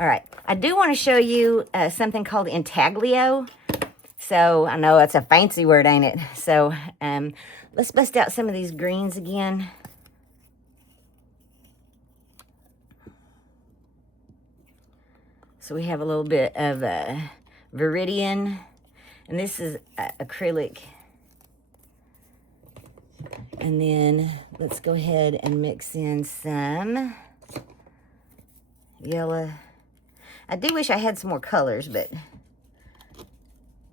All right, I do want to show you something called intaglio. So I know that's a fancy word, ain't it? So let's bust out some of these greens again. So we have a little bit of viridian, and this is acrylic. And then let's go ahead and mix in some yellow. I do wish I had some more colors, but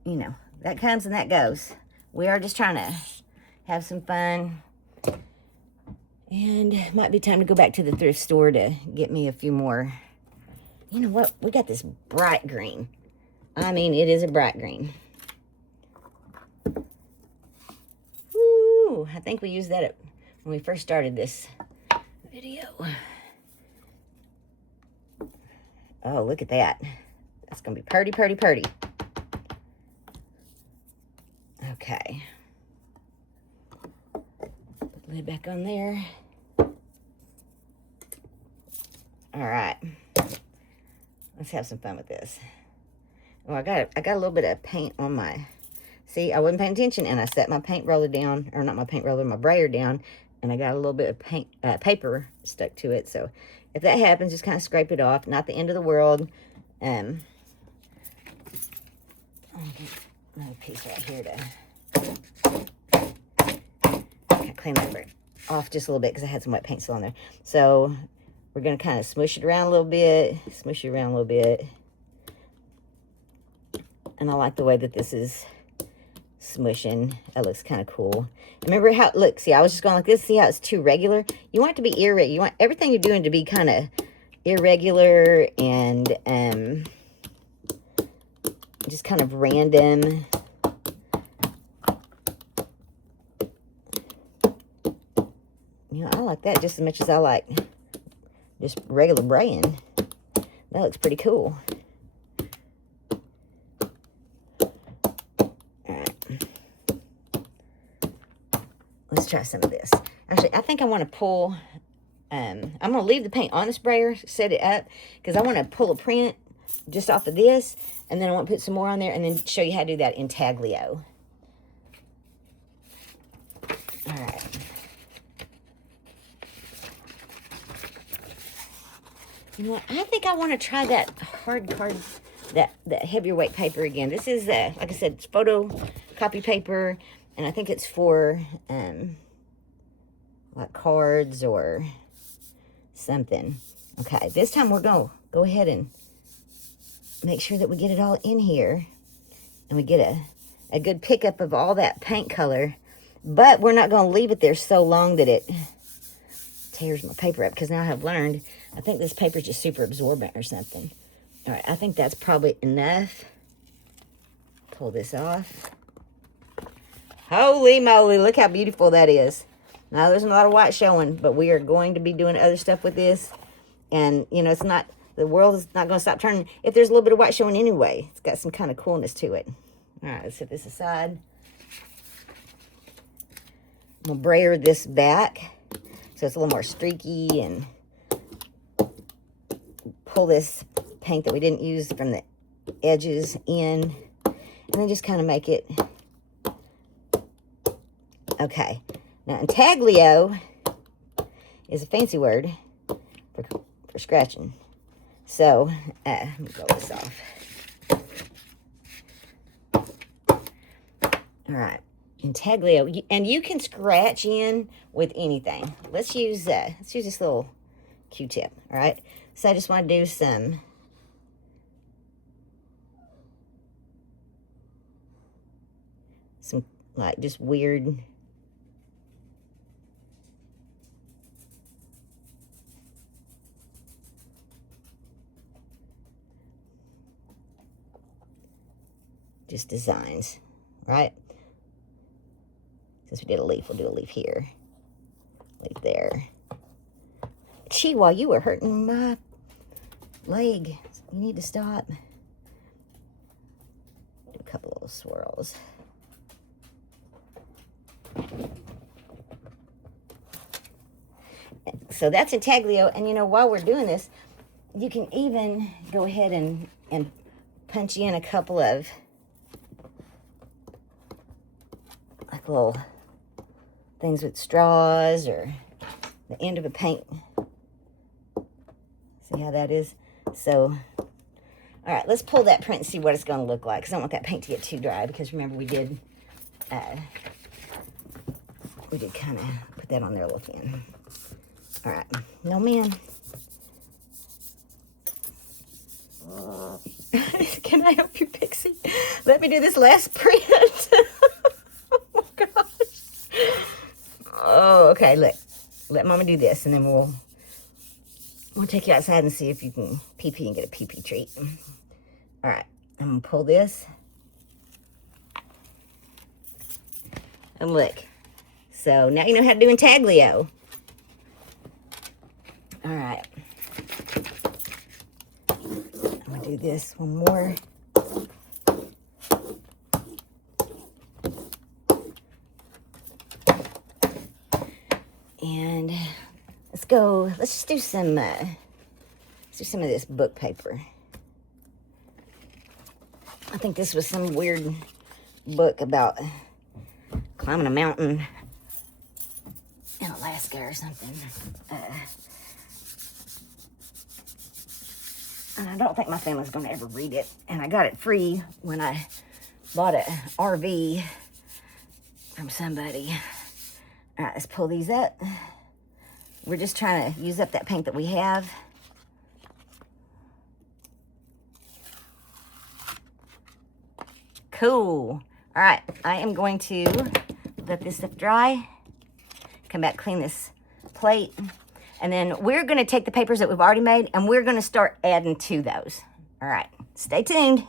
you know, that comes and that goes. We are just trying to have some fun. And it might be time to go back to the thrift store to get me a few more. You know what? We got this bright green. I mean, it is a bright green. Ooh, I think we used that when we first started this video. Oh, look at that. That's going to be purty, purty, purty. Okay. Put the lid back on there. All right. Let's have some fun with this. Oh, I got a little bit of paint on my... See, I wasn't paying attention, and I set my paint roller down, or not my paint roller, my brayer down, and I got a little bit of paint paper stuck to it. So if that happens, just kind of scrape it off. Not the end of the world. I'll get another piece right here to clean that off just a little bit because I had some wet paint still on there. So we're going to kind of smush it around a little bit, And I like the way that this is smushing. That looks kind of cool. Remember how, look, see, I was just going like this. See how it's too regular? You want it to be irregular. You want everything you're doing to be kind of irregular and just kind of random. You know, I like that just as much as I like just regular braying. That looks pretty cool. Let's try some of this. Actually, I think I want to pull, I'm going to leave the paint on the sprayer, set it up, because I want to pull a print just off of this, and then I want to put some more on there, and then show you how to do that intaglio. All right. You know what? I think I want to try that hard card, that heavier weight paper again. This is, like I said, it's photocopy paper, and I think it's for, like cards or something. Okay, this time we're going to go ahead and make sure that we get it all in here. And we get a good pickup of all that paint color. But we're not going to leave it there so long that it tears my paper up. Because now I have learned, I think this paper is just super absorbent or something. All right, I think that's probably enough. Pull this off. Holy moly, look how beautiful that is. Now, there's a lot of white showing, but we are going to be doing other stuff with this. And, you know, it's not, the world is not going to stop turning if there's a little bit of white showing anyway. It's got some kind of coolness to it. All right, let's set this aside. I'm going to brayer this back so it's a little more streaky, and pull this paint that we didn't use from the edges in, and then just kind of make it. Okay, now intaglio is a fancy word for scratching. So let me roll this off. All right, intaglio, and you can scratch in with anything. Let's use this little Q-tip. All right, so I just want to do some like just weird. Just designs, right? Since we did a leaf, we'll do a leaf here. Leaf there. Gee, while you were hurting my leg, you need to stop. Do a couple little swirls. So that's intaglio, and you know, while we're doing this, you can even go ahead and punch in a couple of like little things with straws or the end of a paint. See how that is? So, all right, let's pull that print and see what it's going to look like, because I don't want that paint to get too dry, because remember we did kind of put that on there a little thin. All right, no man. Can I help you, Pixie? Let me do this last print. Oh my gosh. Oh, okay, look. Let Mama do this, and then we'll take you outside and see if you can pee-pee and get a pee-pee treat. All right, I'm gonna pull this. And look. So now you know how to do intaglio. All right. I'm gonna do this one more. And let's just do some, let's do some of this book paper. I think this was some weird book about climbing a mountain in Alaska or something. And I don't think my family's going to ever read it. And I got it free when I bought an RV from somebody. All right, let's pull these up. We're just trying to use up that paint that we have. Cool. All right, I am going to let this stuff dry. Come back, clean this plate. And then we're going to take the papers that we've already made and we're going to start adding to those. All right, stay tuned.